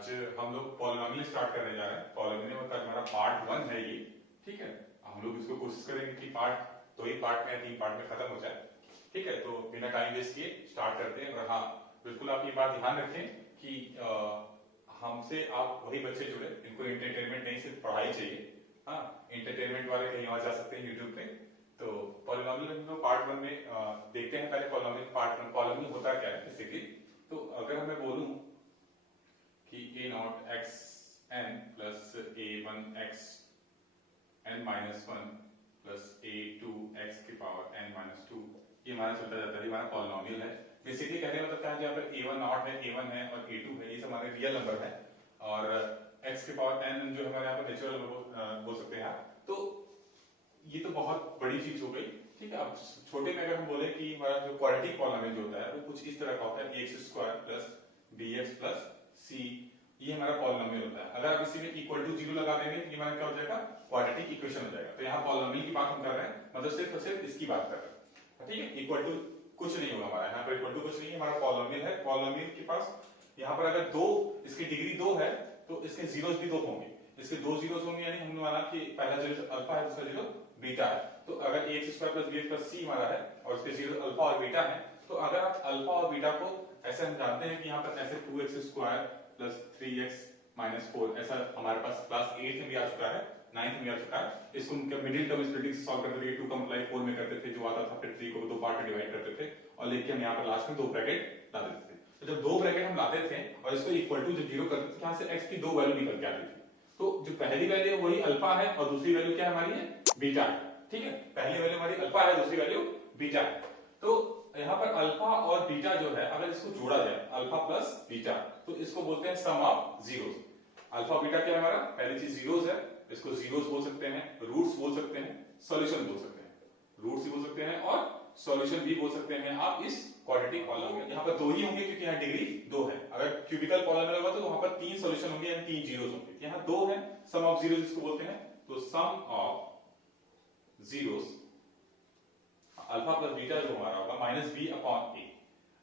आज हम लोग पॉलिनोमियल स्टार्ट करने जा रहे हैं। पॉलिनोमियल का हमारा पार्ट 1 है ये, ठीक है। हम लोग इसको कोशिश करेंगे कि पार्ट 2 ही पार्ट में या 3 पार्ट में खत्म हो जाए, ठीक है। तो बिना टाइम वेस्ट किए स्टार्ट करते हैं। और हाँ, बिल्कुल आप ये बात ध्यान रखें कि हमसे आप वही बच्चे जुड़े इनको एंटरटेनमेंट नहीं, सिर्फ पढ़ाई चाहिए। हाँ, एंटरटेनमेंट वाले कहीं और जा सकते हैं यूट्यूब पे। तो पॉलिनोमियल हम पार्ट 1 में देखते हैं। पहले पॉलिनोमियल पार्ट 1 पॉलिनोमियल होता क्या है बेसिकली। तो अगर मैं बोलूं कि a naught x n plus a one x n minus one plus a two x की पावर एन माइनस टू, ये हमारा चलता जाता है, हमारा पॉलिनोमियल है। बेसिकली कहने का मतलब क्या है, जहाँ पर ए वन नॉट है, ए वन है और ए टू है, ये सब हमारे रियल नंबर है। और एक्स की पावर एन जो हमारे यहाँ पर नेचुरल नंबर बोल सकते हैं आप। तो ये तो बहुत बड़ी चीज हो गई, ठीक है। अब छोटे में अगर हम बोले कि हमारा जो क्वाड्रेटिक पॉलिनोमियल जो होता है वो कुछ इस तरह का होता है, X square plus B X plus C, ये हमारा पॉलिनोमियल होता है। अगर आप इसी में इक्वल टू 0 लगा देंगे तो ये हमारा क्या हो जाएगा, क्वाड्रेटिक इक्वेशन हो जाएगा। तो यहाँ पॉलिनोमियल की बात हम कर रहे हैं, मतलब सिर्फ और सिर्फ इसकी बात कर रहे हैं, ठीक है। इक्वल टू कुछ नहीं होगा हमारा, यहाँ पर इक्वल टू कुछ नहीं है, हमारा पॉलिनोमियल है। पॉलिनोमियल के पास यहाँ पर अगर दो, इसकी डिग्री 2 है तो इसके जीरोस भी 2 होंगे। इसके 2 जीरोस होंगे, यानी हमने माना कि पहला जीरो अल्फा है, दूसरा जीरो बीटा है। तो अगर A X square plus B X plus C हमारा है और इसके जीरो अल्फा और बीटा है, तो अगर आप अल्फा और बीटा को ऐसे हम जानते हैं कि यहाँ पर ऐसे 2x square plus 3x minus 4, ऐसा हमारे पास क्लास 8 में भी आ चुका है, 9th में भी आ चुका है। इसको मिडिल टर्म स्प्लिटिंग से सॉल्व करते थे, 2 का मल्टीप्लाई 4 में करते थे जो आता था, फिर 3 को 2 पार्ट में डिवाइड करते थे और लेके हम यहाँ पर लास्ट में 2 ब्रैकेट ला देते थे। तो जब 2 ब्रैकेट हम लाते थे और इसको इक्वल टू जब 0 करते थे, यहाँ से x की 2 वैल्यू निकल के आती थी। तो जो पहली वैल्यू है वही अल्फा है और दूसरी वैल्यू क्या हमारी है, बीटा है, ठीक है। पहली वैल्यू हमारी अल्फा है, दूसरी वैल्यू बीटा है। तो यहाँ पर अल्फा और बीटा जो है, अगर इसको जोड़ा जाए अल्फा प्लस बीटा, तो इसको बोलते हैं सम ऑफ जीरोस। अल्फा बीटा क्या है हमारा, पहली चीज जीरोस है, इसको जीरोस बोल सकते हैं, रूट्स बोल सकते हैं, सॉल्यूशन बोल सकते हैं। रूट्स भी बोल सकते हैं और सॉल्यूशन भी बोल सकते हैं आप इस क्वाड्रेटिक पॉलिनोमियल। यहाँ पर 2 ही होंगे क्योंकि यहाँ डिग्री 2 है। अगर क्यूबिकल पॉलिनोमियल होगा तो वहां पर 3 सॉल्यूशन होंगे यानी 3 जीरोस होंगे। यहाँ 2 है, सम ऑफ जीरोस इसको बोलते हैं। तो sum of zeros alpha plus beta जो हमारा होगा minus B upon A.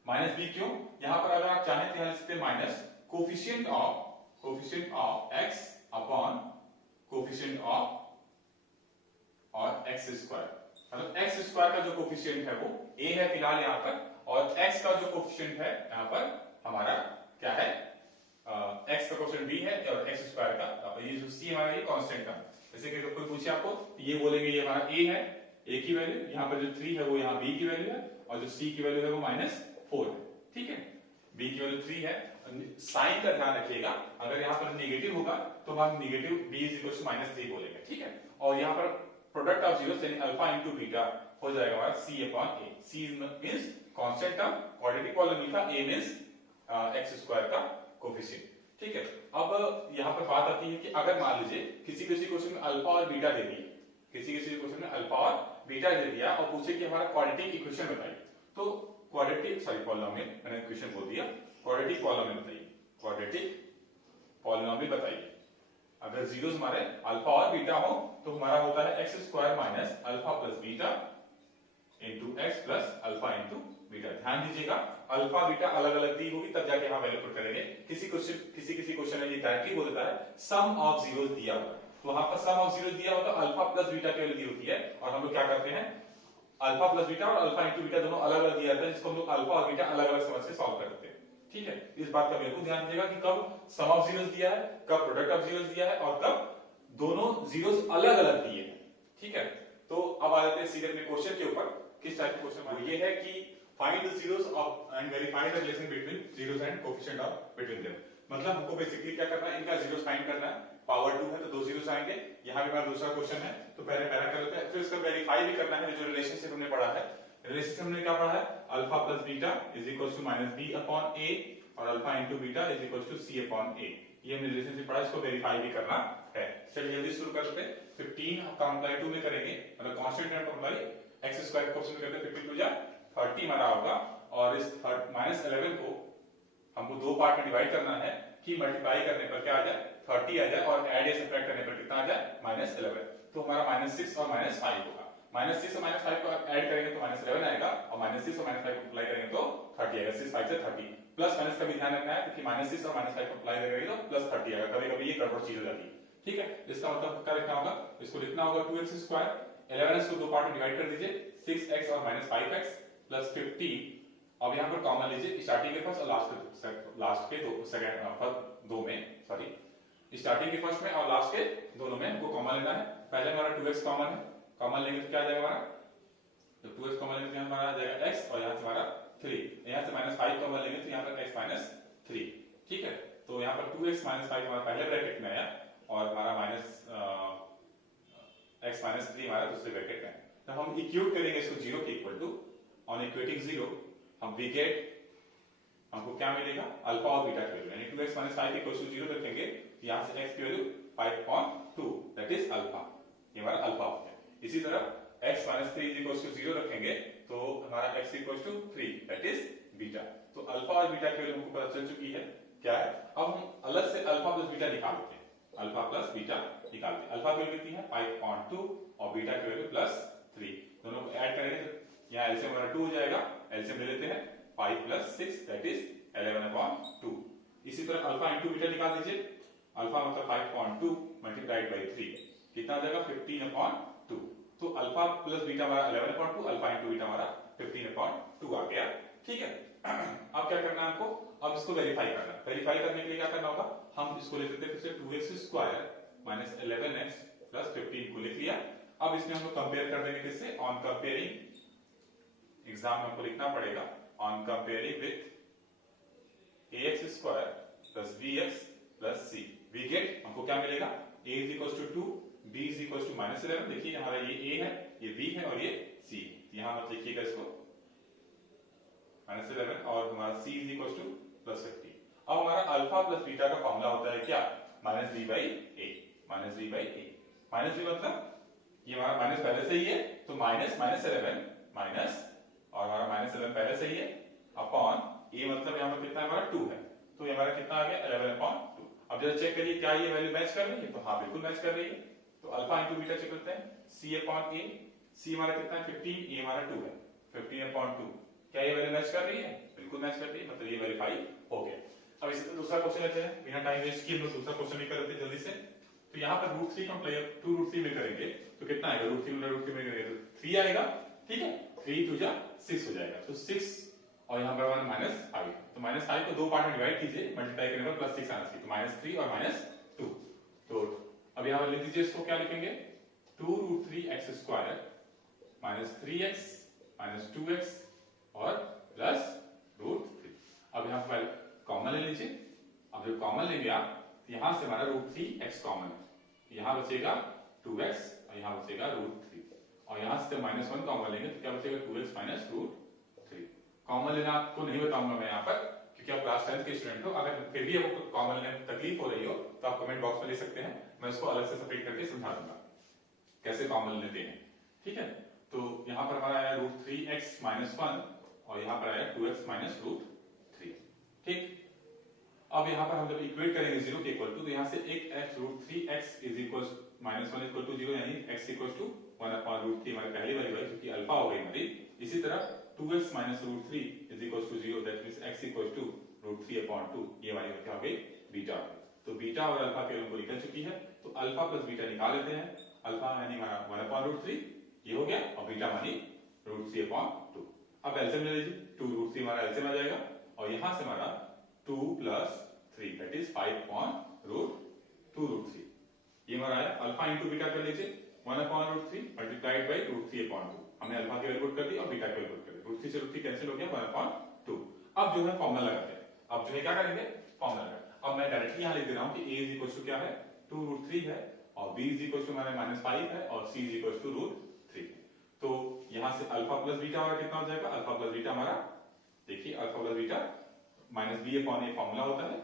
Minus B क्यों, यहाँ पर अगर आप चाहें तो यहाँ लिखते हैं minus coefficient of x upon coefficient of और एक्स स्क्वायर। मतलब एक्स स्क्वायर का जो कोफिशिएंट है वो a है फिलहाल यहाँ पर, और x का जो कोफिशिएंट है यहाँ पर हमारा क्या है, x का कोफिशिएंट b है और x स्क्वायर का ये जो c हमारा ये कांस्टेंट का। जैसे कि कोई पूछे आपको तो ये बोलेंगे ये हमारा a है, a की वैल्यू, यहाँ पर जो 3 है वो यहाँ b की वैल्यू है और जो c की वैल्यू है वो -4 है, ठीक है। b की वैल्यू 3 है। साइन का ध्यान रखिएगा, अगर यहाँ पर नेगेटिव होगा तो हम नेगेटिव b -3 बोलेंगे, ठीक है। और यहाँ पर प्रोडक्ट ऑफ जीरोस यानी अल्फा इनटू बीटा हो जाएगा हमारा c upon a। c means constant term quadratic polynomial का, a मींस x स्क्वायर का कोफिशिएंट, ठीक है। अब यहाँ पर बात आती है कि अगर मान लीजिए किसी क्वेश्चन में अल्फा और बीटा दे दिया, किसी क्वेश्चन में अल्फा और बीटा दे दिया और पूछे कि हमारा क्वाड्रेटिक इक्वेशन बताइए, तो क्वाड्रेटिक पॉलिनोमियल, मैंने इक्वेशन बोल दिया, क्वाड्रेटिक पॉलिनोमियल बताइए, क्वाड्रेटिक पॉलिनोमियल बताइए। अगर जीरोस हमारे अल्फा और बीटा हो तो हमारा होता है X square minus alpha plus beta into x plus alpha into beta. ध्यान दीजिएगा, अल्फा बीटा अलग अलग दी होगी तब जाके हम वैल्यू पुट करेंगे। किसी क्वेश्चन में ये डायरेक्टली बोल देता है सम ऑफ जीरोस दिया हुआ, तो वहां पर सम ऑफ जीरोस दिया होगा अल्फा प्लस बीटा की वैल्यू दी होती है, और हम लोग क्या करते हैं अल्फा प्लस बीटा और अल्फा इंटू बीटा दोनों अलग अलग दिया जाता है, जिसको हम लोग अल्फा और बीटा अलग अलग समझ के सॉल्व करते हैं, ठीक है। इस बात का बिल्कुल ध्यान दीजिएगा कि कब सम ऑफ जीरोस दिया है, कब प्रोडक्ट ऑफ जीरोस दिया है और कब दोनों जीरोस अलग अलग दिए हैं, ठीक है। तो अब आ जाते हैं सीधे अपने क्वेश्चन के ऊपर। किस टाइप के क्वेश्चन, वो ये है कि find the zeros of and verify the relation between zeros and coefficient of between them. मतलब हमको बेसिकली क्या करना है, इनका जीरोस फाइंड करना है। पावर 2 है तो 2 जीरोस आएंगे। यहाँ भी हमारा दूसरा क्वेश्चन है तो पहले पहला कर लेते हैं, फिर इसका वेरीफाई भी करना है। जो रिलेशनशिप हमने पढ़ा है, रिलेशनशिप हमने क्या पढ़ा है, alpha plus beta is equal to minus B upon A और alpha into beta is equal to C upon A. ये हमने रिलेशनशिप पढ़ा, इसको वेरीफाई भी करना है। चलिए जल्दी शुरू करते हैं। 15 का मल्टीप्लाई 2 में करेंगे, मतलब कांस्टेंट टर्म को मल्टीप्लाई x स्क्वायर को क्वेश्चन करते हैं, 52 जा 30 हमारा होगा। और इस -11 को हमको 2 पार्ट में डिवाइड करना है कि मल्टीप्लाई करने पर क्या आ जाए 30 आ जाए और ऐड या सब्ट्रैक्ट करने पर कितना आ जाए -11। तो हमारा -6 और -5 होगा। -6 और -5 को ऐड करेंगे तो -11 आएगा और -6 और -5 को मल्टीप्लाई करेंगे तो 30 आएगा। 6 5 से 30, प्लस माइनस का भी ध्यान रखना है क्योंकि -6 और -5 अप्लाई करेंगे तो +30 आएगा, कभी कभी ये गड़बड़ चीज हो जाती है। ठीक है, इसका मतलब क्या लिखना होगा, इसको लिखना होगा 2x², 11x को दो पार्ट में डिवाइड कर दीजिए, 6x और -5x प्लस 15। अब यहाँ पर कॉमन लीजिए स्टार्टिंग के फर्स्ट और लास्ट के दो में, सॉरी स्टार्टिंग के फर्स्ट में और लास्ट के दोनों में हमको कॉमन लेना है। पहले हमारा 2x कॉमन है, कॉमन लेंगे तो क्या आ जाएगा हमारा, तो 2x कॉमन लेंगे तो हमारा आ जाएगा x और यहाँ से हमारा 3, यहाँ से -5 कॉमन लेंगे तो यहाँ पर x - 3। ठीक है, तो यहाँ पर 2x - 5 हमारा पहले ब्रैकेट में आया और हमारा x - 3 हमारा दूसरे ब्रैकेट में। तो हम इक्वेट करेंगे इसको 0 के इक्वल टू, ऑन इक्वेटिंग 0 हम वी गेट, हमको क्या मिलेगा, अल्फा और बीटा की वैल्यू, यानी 2x - 5 इक्वल टू 0 रखेंगे, यहाँ से x की वैल्यू 5.2 दैट इज अल्फा, ये हमारा अल्फा हो गया। इसी तरह x - 3 इक्वल टू 0 रखेंगे तो हमारा x equal to 3 that is beta. तो अल्फा और बीटा की वैल्यू हमको पता चल चुकी है क्या है। अब हम अलग से अल्फा प्लस बीटा निकालते हैं, अल्फा प्लस बीटा निकालते हैं। अल्फा की वैल्यू कितनी है 5.2 और बीटा की वैल्यू +3, दोनों को ऐड करेंगे तो यहाँ एलसीएम हमारा 2 हो जाएगा, एलसीएम ले लेते हैं 5 + 6 दैट इज 11/2। इसी तरह अल्फा इंटू बीटा निकाल दीजिए, अल्फा मतलब 5.2 मल्टीप्लाइड बाय 3 कितना आ जाएगा 15/2। तो अल्फा प्लस बीटा हमारा 11/2, अल्फा इंटू बीटा हमारा 15/2 आ गया। ठीक है, अब क्या करना है हमको, अब इसको वेरीफाई करना है। वेरीफाई करने के लिए क्या करना होगा, हम इसको लिख देते हैं फिर से 2x² - 11x + 15 को लिख लिया। अब इसमें हम लोग कंपेयर कर देंगे किससे, ऑन कंपेयरिंग, एग्जाम में हमको लिखना पड़ेगा on comparing with ax² + bx + c, we get हमको क्या मिलेगा, a = 2, b = -11। देखिए हमारा ये a है, ये b है और ये c, यहां मत लिखिएगा इसको -11 और हमारा c = +50। अब हमारा अल्फा प्लस बीटा का फॉर्मूला होता है क्या, -b/a, -b/a, -b मतलब ये हमारा माइनस पहले से ही है तो -11 माइनस और हमारा -11 पहले से ही है अपॉन a मतलब यहाँ पर कितना हमारा 2 है, तो ये हमारा कितना आ गया 11/2। अब जरा चेक करिए क्या ये वैल्यू मैच कर रही है, तो हाँ बिल्कुल मैच कर रही है। तो अल्फा इंटू बीटा चेक करते हैं, c/a, c हमारा कितना है 15, a हमारा 2 है 15/2, क्या ये वैल्यू मैच कर रही है, बिल्कुल मैच कर रही है, मतलब ये वेरीफाई हो गया। अब इसी दूसरा क्वेश्चन लेते हैं, बिना टाइम वेस्ट किए हम लोग दूसरा क्वेश्चन भी करते हैं जल्दी से। तो यहाँ पर √3 को हम 2√3 में करेंगे तो कितना आएगा, √3 में करेंगे तो 3 आएगा। ठीक है, 3 × 2 = 6 हो जाएगा, तो 6 और यहाँ पर -5, तो -5 को दो पार्ट में डिवाइड कीजिए, मल्टीप्लाई करने पर +6 आना चाहिए, तो -3 और -2। तो अब यहाँ पर लिख दीजिए, इसको क्या लिखेंगे 2√3x² - 3x - 2x और +√3। अब यहाँ पर कॉमन ले लीजिए, अब जब कॉमन लेंगे आप तो यहाँ से हमारा √3x कॉमन है, यहाँ बचेगा 2x और यहाँ बचेगा √3 और यहाँ से -1 कॉमन लेंगे तो क्या बचेगा 2x - √3। कॉमन लेना आपको नहीं बताऊंगा मैं यहाँ पर क्योंकि आप क्लास 10th के स्टूडेंट हो, अगर फिर भी आपको कॉमन लेने में तकलीफ हो रही हो तो आप कमेंट बॉक्स में ले सकते हैं, मैं इसको अलग से सेपरेट करके समझा दूंगा कैसे कॉमन लेते हैं। ठीक है, तो यहाँ पर हमारा आया √3x - 1 और यहाँ पर आया 2x - √3। ठीक, अब यहाँ पर हम जब इक्वेट करेंगे 0 के इक्वल टू, तो यहाँ से एक √3x -1 = 0 यानी x = 1/√3 हमारी पहली वाली वैल्यू जो कि अल्फा हो गई हमारी। इसी तरह 2x - √3 = 0 दैट मींस x = √3/2, ये वाली क्या हो गई बीटा। तो बीटा और अल्फा की वैल्यू निकल चुकी है, तो अल्फा प्लस बीटा निकाल लेते हैं। अल्फा यानी हमारा 1/√3 ये हो गया और बीटा मानी √3/2। अब एलसीएम ले लीजिए, 2√3 हमारा एलसीएम आ जाएगा और यहाँ से हमारा 2 + 3 दैट इज 5/√2√3, ये हमारा आया। अल्फा इंटू बीटा कर लीजिए, 1/√3 मल्टीप्लाइड बाय √3/2, हमने अल्फा की वैल्यू पुट कर दी और बीटा की वैल्यू पुट कर दी, √3 से √3 कैंसिल हो गया 1/2। अब जो है फॉर्मूला लगाते हैं, अब जो है क्या करेंगे फॉर्मूला लगाएंगे। अब मैं डायरेक्टली यहाँ लिख दे रहा हूँ कि a = क्या है 2√3 है और b = हमारे -5 है और c = √3 है। तो यहाँ से अल्फा प्लस बीटा हमारा कितना हो जाएगा, अल्फा प्लस बीटा हमारा देखिए alpha plus beta -b/a formula होता है,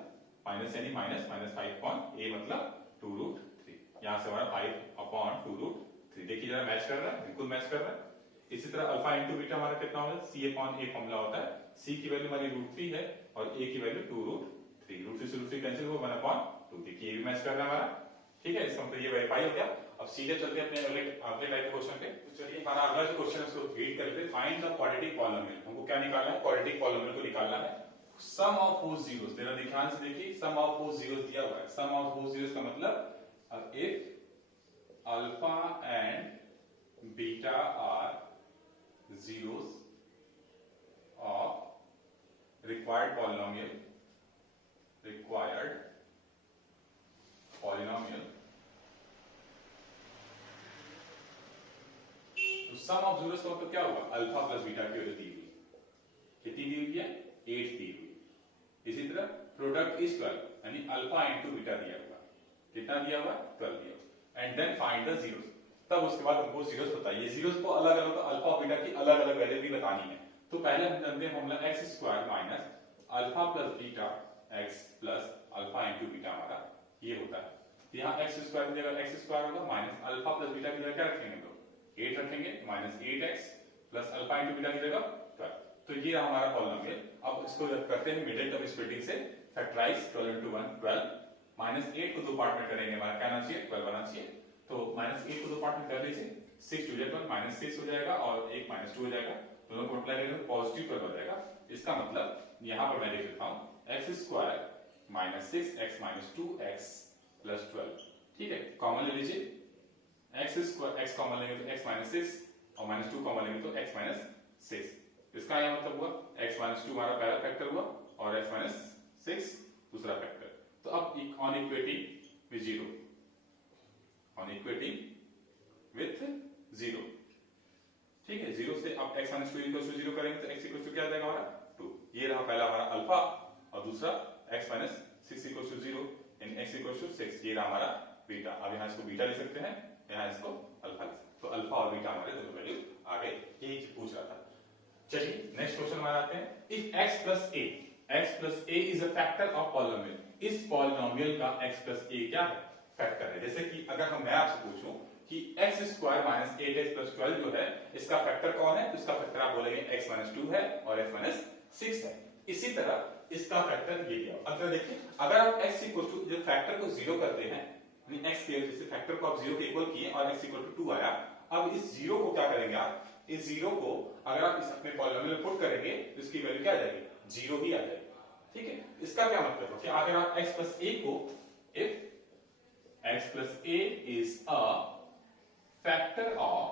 माइनस यानी माइनस -5/a मतलब 2√3, यहाँ से हमारा 5/2√3। देखिए जरा मैच कर रहा है, बिल्कुल मैच कर रहा है। इसी तरह अल्फा इंटू बीटा हमारा कितना होता है c/a फॉर्मूला होता है, c की वैल्यू हमारी √3 है और a की वैल्यू 2√3, √3 से √3 कैंसिल हुआ 1/2। देखिए ये भी मैच कर रहा है हमारा। ठीक है, इसका मतलब ये वेरीफाई हो गया। अब सीधे चलते हैं अपने अगले टाइप के क्वेश्चन पे। तो चलिए हमारा अगला जो क्वेश्चन है उसको रीड करते हैं। फाइंड द क्वाड्रेटिक पॉलिनोमियल, हमको क्या निकालना है क्वाड्रेटिक पॉलिनोमियल को निकालना है। सम ऑफ फोर जीरोस, जरा ध्यान से देखिए, सम ऑफ फोर जीरोस दिया हुआ है। सम ऑफ फोर जीरोस का मतलब if alpha and beta are zeros of required polynomial तो सम ऑफ जीरोस का मतलब क्या हुआ, अल्फा प्लस बीटा की वैल्यू दी हुई, कितनी दी हुई है, 8 दी हुई। इसी तरह प्रोडक्ट इज 12 यानी अल्फा इनटू बीटा दिया हुआ, कितना दिया हुआ, 12 दिया हुआ। And then find the zeros, तब उसके बाद हमको जीरोस बताइए। जीरोस को अलग अलग अल्फा और बीटा की अलग अलग वैल्यू भी बतानी है। तो पहले हम जानते हैं formula x square minus alpha plus beta x plus alpha into beta, हमारा ये होता है। तो यहाँ x स्क्वायर की जगह x स्क्वायर होगा माइनस अल्फा प्लस बीटा की जगह क्या रखेंगे, तो 8 रखेंगे minus 8x plus alpha into beta की जगह 12। तो ये हमारा पॉलिनोमियल। अब इसको करते हैं मिडिल टर्म स्प्लिटिंग से, फैक्टराइज 12 into 1 12 माइनस 8 को दो पार्ट में करेंगे, हमारा क्या आना चाहिए, 12 आना चाहिए। तो माइनस 8 को दो पार्ट में कर लीजिए, 6 टू 1 माइनस 6 हो जाएगा और 1 माइनस 2 हो जाएगा, दोनों को मल्टीप्लाई करेंगे तो पॉजिटिव 12 हो जाएगा। इसका मतलब यहाँ पर मैं लिख देता हूँ x square minus 6x minus 2x plus 12, ठीक है। कॉमन ले लीजिए, x स्क्वायर x कॉमन लेंगे तो x माइनस 6 और माइनस 2 कॉमन लेंगे तो x माइनस 6। इसका यह मतलब हुआ x माइनस 2 हमारा पहला फैक्टर हुआ और x माइनस 6 दूसरा फैक्टर। तो अब on equating with zero, on equating with zero, ठीक है। जीरो से अब x माइनस 2 इक्वल टू 0 करेंगे तो x इक्वल टू क्या आ जाएगा हमारा 2। ये रहा पहला हमारा अल्फा और दूसरा x माइनस 6 इक्वल टू 0 इन x इक्वल टू 6, ये रहा हमारा बीटा। अब यहाँ इसको बीटा ले सकते हैं, यहाँ इसको अल्फा ले सकते हैं। तो अल्फा और बीटा हमारे दोनों वैल्यू आ गए, यही पूछ रहा था। चलिए नेक्स्ट क्वेश्चन हमारा आते हैं। If x plus a is a factor of polynomial, इस पॉलिनोमियल का x plus a क्या है, फैक्टर है। जैसे कि अगर मैं आपसे पूछूं कि x square minus 8x plus 12 जो है इसका फैक्टर कौन है, तो इसका फैक्टर आप बोलेंगे x माइनस 2 है और x माइनस 6 है। इसी तरह इसका फैक्टर ये दिया। अगर देखिए, अगर आप x इक्वल टू जो फैक्टर को 0 करते हैं, x के जैसे फैक्टर को आप 0 के इक्वल किए और x इक्वल टू 2 आया, अब इस 0 को क्या करेंगे आप, इस 0 को अगर आप इस अपने पॉलिनोमियल में पुट करेंगे तो इसकी वैल्यू क्या आ जाएगी, 0 ही आ जाएगी, ठीक है। इसका क्या मतलब है कि अगर आप x plus a को, if x plus a is a factor of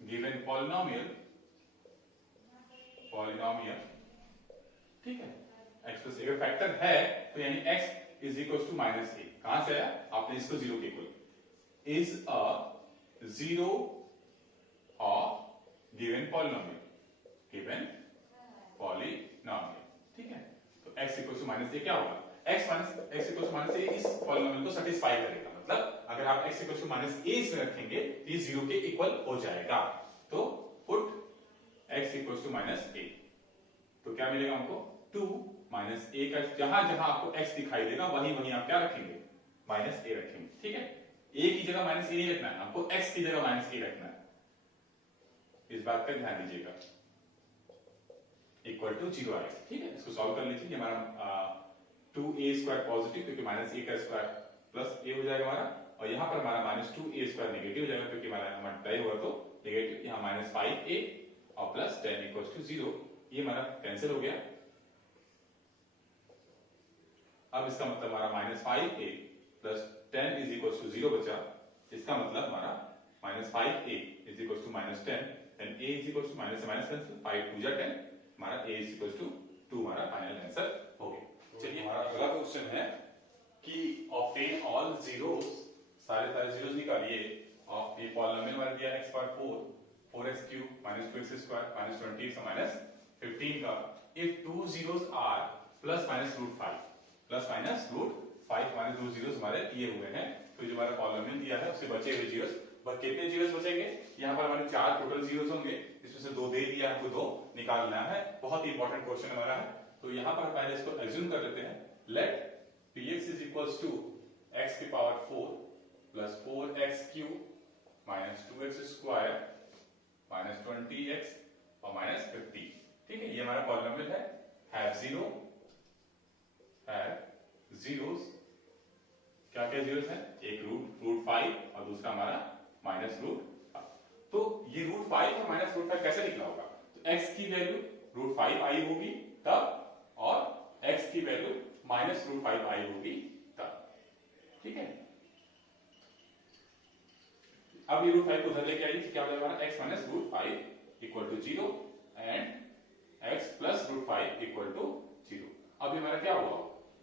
given polynomial, ठीक है, x plus a का फैक्टर है तो यानी x is equals to minus a, कहां से आया, आपने इसको 0 के equal, is a 0 of given polynomial, ठीक है। तो x इक्वल टू माइनस ए क्या होगा, x इक्वल टू माइनस ए इस पॉलिनोमियल को सेटिस्फाई करेगा। मतलब अगर आप x इक्वल टू माइनस ए इसमें रखेंगे तो ये 0 के इक्वल हो जाएगा। तो put x equal to minus A, तो क्या मिलेगा हमको, 2 माइनस ए का जहां जहां आपको x दिखाई देगा वहीं वहीं आप क्या रखेंगे, माइनस ए रखेंगे, ठीक है। a की जगह माइनस ए नहीं रखना है आपको, x की जगह माइनस ए रखना है, इस बात का ध्यान दीजिएगा। इक्वल टू 0 आएगा, ठीक है। इसको सॉल्व कर लीजिए, हमारा 2a स्क्वायर पॉजिटिव क्योंकि माइनस ए का स्क्वायर प्लस ए हो जाएगा हमारा, और यहाँ पर हमारा माइनस 2a स्क्वायर नेगेटिव हो जाएगा क्योंकि हमारा मल्टीप्लाई हुआ तो नेगेटिव, यहाँ माइनस 5a और प्लस 10 इक्वल टू 0, ये हमारा कैंसिल हो गया। अब इसका मतलब हमारा minus 5a plus 10 is equal to 0 बचा। इसका मतलब हमारा minus 5a is equal to minus 10 and a is equal to minus से माइनस कैंसिल, 5 2 जा 10, हमारा a इज इक्वल टू 2 हमारा फाइनल आंसर हो गया। चलिए हमारा अगला क्वेश्चन है कि ऑब्टेन ऑल जीरोस, सारे जीरोस निकालिए ऑफ ए पॉलिनोमियल वाला दिया x power 4 4x cube minus 2x square minus 20 minus 15 का if two zeros are plus minus root 5 plus minus root 5 minus दो जीरोस हमारे दिए हुए हैं। तो जो हमारा पॉलिनोमियल दिया है उससे बचे हुए जीरोस, कितने जीरोस बचेंगे, यहाँ पर हमारे 4 टोटल जीरोस होंगे, इसमें से 2 दे दिया, हमको 2 निकालना है। बहुत ही इंपॉर्टेंट क्वेश्चन हमारा है। तो यहाँ पर पहले इसको एज्यूम कर लेते हैं, let px is equals to x की power 4 plus 4x cube minus 2x square minus 20x और माइनस 50, ठीक है। ये हमारा पॉलिनोमियल है, हैव जीरोस, क्या क्या जीरोस है, एक रूट 5 और दूसरा हमारा माइनस रूट 5। तो ये रूट 5 और माइनस रूट 5 कैसे निकला होगा, तो x की वैल्यू रूट 5 आई होगी तब, और x की वैल्यू -√5 आई होगी तब। ठीक है, अब ये √5 को उधर लेके आइए, क्या हो जाएगा x minus √5 equal to 0 and x plus √5 equal to 0। अब ये हमारा क्या हुआ,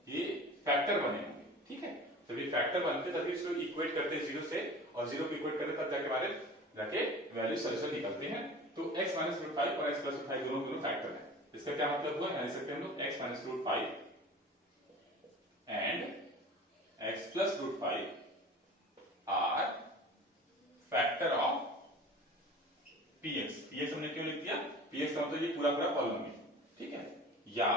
ये फैक्टर बने होंगे। ठीक है, जब ये फैक्टर बनते तभी इसको इक्वेट करते हैं 0 से, और 0 को इक्वेट करते तब जाके हमारे जाके वैल्यू सॉल्यूशन निकलते हैं। तो x माइनस √5 और x प्लस √5 दोनों फैक्टर है। इसका क्या मतलब हुआ, यहाँ लिख सकते हैं हम लोग x minus √5 and x plus √5 are factor of px। px हमने क्यों लिख दिया, px का मतलब ये पूरा पूरा पॉलिनोमियल। ठीक है, या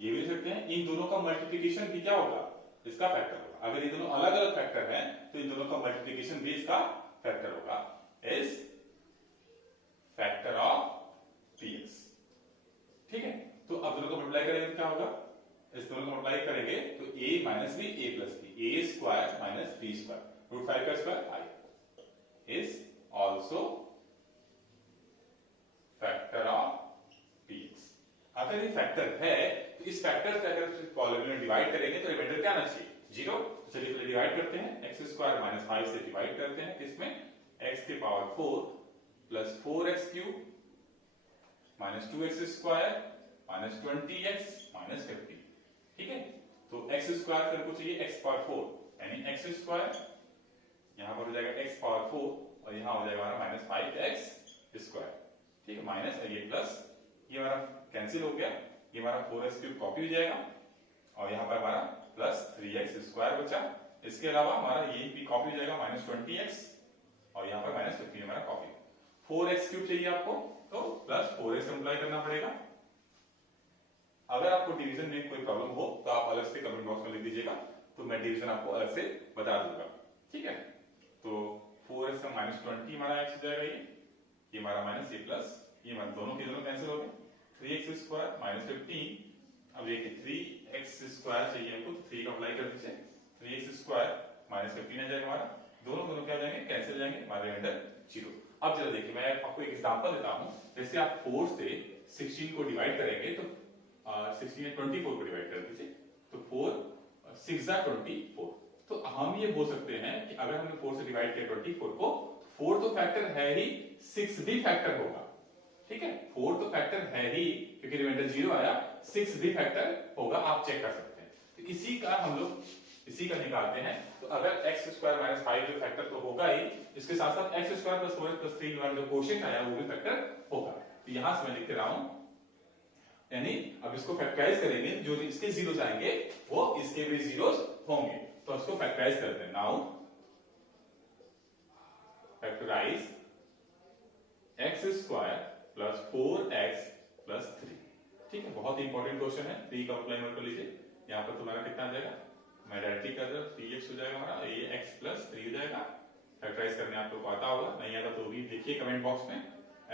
ये भी लिख सकते हैं इन दोनों का मल्टीप्लिकेशन भी क्या होगा, इसका फैक्टर होगा। अगर ये दोनों अलग अलग फैक्टर हैं तो इन दोनों का मल्टीप्लिकेशन भी इसका फैक्टर होगा, इज फैक्टर ऑफ px। ठीक है, तो अब दोनों को मल्टीप्लाई करेंगे तो क्या होगा, इस दोनों को मल्टीप्लाई करेंगे तो a minus B a plus B, a square minus b square, √5 का square i is also factor of px। अगर ये फैक्टर है तो इस फैक्टर से अगर पॉलिनोमियल में डिवाइड करेंगे तो रिमाइंडर क्या आना चाहिए, 0। चलिए पहले डिवाइड करते हैं, x स्क्वायर माइनस 5 से डिवाइड करते हैं, इसमें x की power 4 plus 4x cube minus 2x square minus 20x minus 50। ठीक है, तो x स्क्वायर फिर को चाहिए x पावर 4 यानी x स्क्वायर, यहां पर हो जाएगा x पावर 4 और यहां हो जाएगा हमारा माइनस 5x स्क्वायर। ठीक है, माइनस ये प्लस, ये हमारा कैंसिल हो गया, ये हमारा 4x क्यूब कॉपी हो जाएगा और यहां पर हमारा प्लस 3x स्क्वायर बचा। इसके अलावा हमारा ये भी कॉपी हो जाएगा माइनस 20x और यहां पर माइनस 15 हमारा कॉपी। 4x क्यूब चाहिए आपको तो प्लस 4x मल्टीप्लाई करना पड़ेगा। अगर आपको डिवीजन में कोई प्रॉब्लम हो तो आप अलग से कमेंट बॉक्स में लिख दीजिएगा, तो मैं डिवीजन आपको अलग से बता दूंगा। ठीक है, तो 4x का माइनस 20 हमारा x हो जाएगा, ये हमारा माइनस ये प्लस, ये हमारे दोनों के दोनों कैंसिल हो गए, 3x स्क्वायर माइनस 15। अब देखिए 3x स्क्वायर चाहिए हमको, तो 3 का अप्लाई कर दीजिए, 3x स्क्वायर माइनस 15 आ जाएगा हमारा, दोनों क्या जाएंगे, कैंसिल हो जाएंगे, हमारे रिमाइंडर 0। अब जरा देखिए मैं आपको एक एग्जांपल देता हूं, जैसे आप 4 से 16 को डिवाइड करेंगे तो 16 में 24 को डिवाइड कर दीजिए, तो 4 6 जा 24। तो हम ये बोल सकते हैं कि अगर हमने 4 से डिवाइड किया 24 को, 4 तो फैक्टर है ही, 6 भी फैक्टर होगा। ठीक है, 4 तो फैक्टर है ही क्योंकि रिमाइंडर 0 आया, 6 भी फैक्टर होगा, आप चेक कर सकते हैं। तो इसी का हम लोग इसी का निकालते हैं। तो अगर x स्क्वायर माइनस 5 जो फैक्टर तो होगा ही, इसके साथ साथ x square plus 4x plus 3 वाला जो क्वोशिएंट आया वो भी फैक्टर होगा। तो यहां से मैं लिख रहा हूं, यानी अब इसको फैक्टराइज करेंगे, जो इसके जीरोस आएंगे वो इसके भी जीरोस होंगे, तो इसको फैक्टराइज करते हैं। Now factorise x square plus 4x plus 3। ठीक है, बहुत ही इंपॉर्टेंट क्वेश्चन है। 3 का अप्लाई नोट कर लीजिए, यहां पर तुम्हारा कितना आ जाएगा, मैं डायरेक्टली कर रहा हूं, 3x हो जाएगा हमारा, ये x प्लस 3 हो जाएगा। फैक्टराइज करने आप लोग को आता होगा, नहीं आता तो भी देखिए कमेंट बॉक्स में,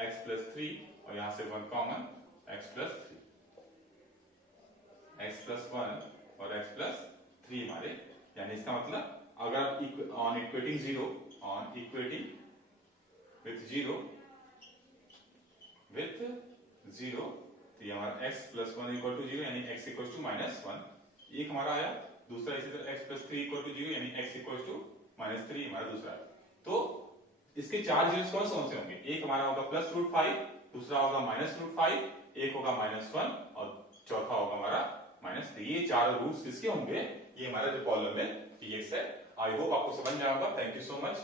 x प्लस 3 और यहां से 1 common, x plus 3, x plus 1 और x प्लस 3 हमारे, यानी इसका मतलब अगर आप on equating 0 on equating with 0 तो ये हमारा x प्लस 1 इक्वल टू 0 यानी x इक्वल टू माइनस 1 एक हमारा आया। दूसरा इसी तरह x प्लस 3 इक्वल टू 0 यानी x इक्वल टू माइनस 3 हमारा दूसरा है। तो इसके 4 जीरोस कौन से होंगे, एक हमारा होगा प्लस √5, दूसरा होगा माइनस √5, एक होगा माइनस 1 और चौथा होगा हमारा माइनस 3। ये 4 रूट्स किसके होंगे, ये हमारा जो पॉलिनोमियल px है। आई होप आपको समझ में आया होगा। Thank you so much.